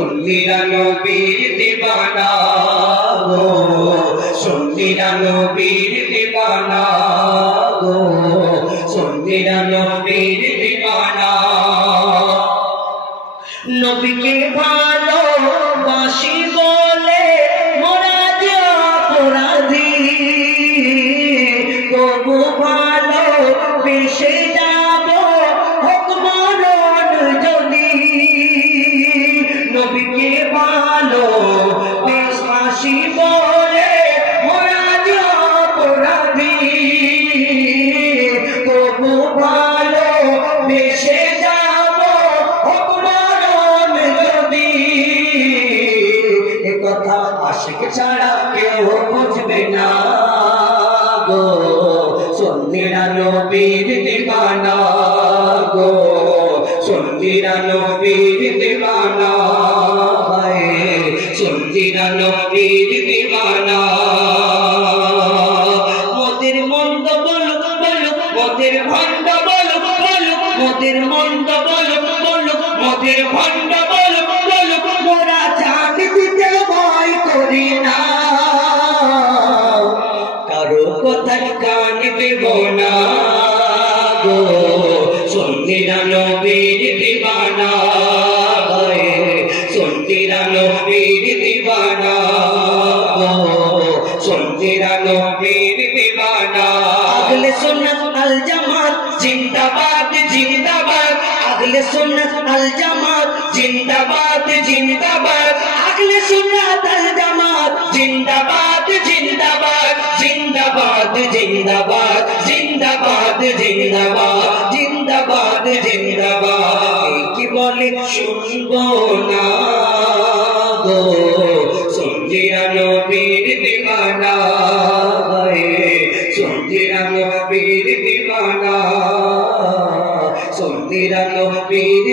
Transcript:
সুন্নিরা নবীর দিবানা গো, সুন্নিরা নবীর দিবানা গো, সুন্নিরা নবীর দিবানা। নবীকে ভালোবাসি বলে মোরা যে অপরাধী, তবু ভালোবেসে যাব হোক মরণ যদি। নবীকে ভালোবাসি বলে মোরা যে অপরাধী, তবু ভালোবেসে যাব হোক মরণ যদি। এ কথা আশিক ছাড়া কেউ বুঝবে না গো, সুন্নিরা নবীর দিবানা গো, সুন্নিরা নবীর দিবানা, সুন্নিরা নবীর দিবানা। মোদের মন্দ বলুক বলুক, মোদের ভণ্ড বলুক বলুক, মোদের মন্দ বলুক বলুক, মোদের ভণ্ড বলুক বলুক, মোরা জান দিতে ভয় করি না, কারো কথায় কান দেব না গো, সুন্নিরা নবীর দিবানা, সুন্নিরা নবীর দিবানা গো, সুন্নিরা নবীর দিবানা। আগলে সুন্নাত আল জামাত জিন্দাবাদ জিন্দাবাদ, আগলে সুন্নাত আল জামাত জিন্দাবাদ জিন্দাবাদ, আগলে সুন্নাত আল জামাত জিন্দাবাদ জিন্দাবাদ, জিন্দাবাদ জিন্দাবাদ, জিন্দাবাদ জিন্দাবাদ, জিন্দাবাদ জিন্দাবাদ। কি বলে শুনবো না গো, সুন্নিরা নবীর দিবানা, সুন্নিরা নবীর দিবানা, সুন্নিরা নবীর